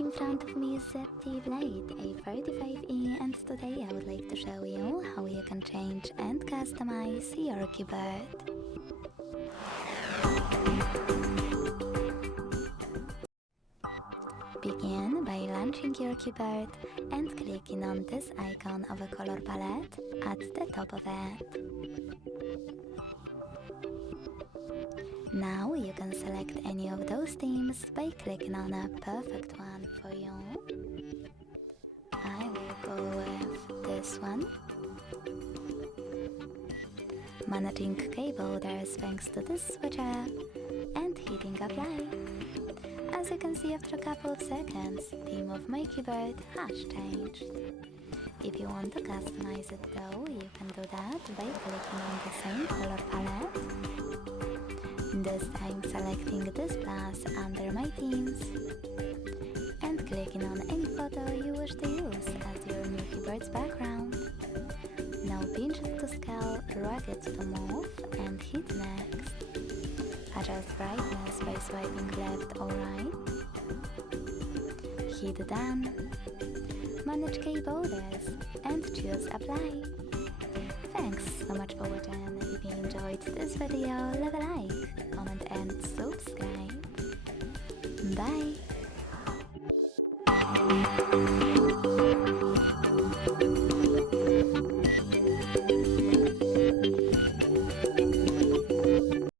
In front of me is ZTE Blade A35e, and today I would like to show you how you can change and customize your keyboard. Begin by launching your keyboard and clicking on this icon of a color palette at the top of it. Now you can select any of those themes by clicking on a perfect one for you. I will go with this one. Managing keyboarders thanks to this switcher and hitting apply. As you can see, after a couple of seconds, theme of my keyboard has changed. If you want to customize it though, you can do that by clicking on the same color palette. This time selecting this plus under my themes and clicking on any photo you wish to use as your new keyboard's background. Now pinch it to scale, drag it to move and hit next. Adjust brightness by swiping left or right. Hit done. Manage keyboarders and choose apply. Thanks so much for watching. If you enjoyed this video, leave a like, comment and subscribe. Bye!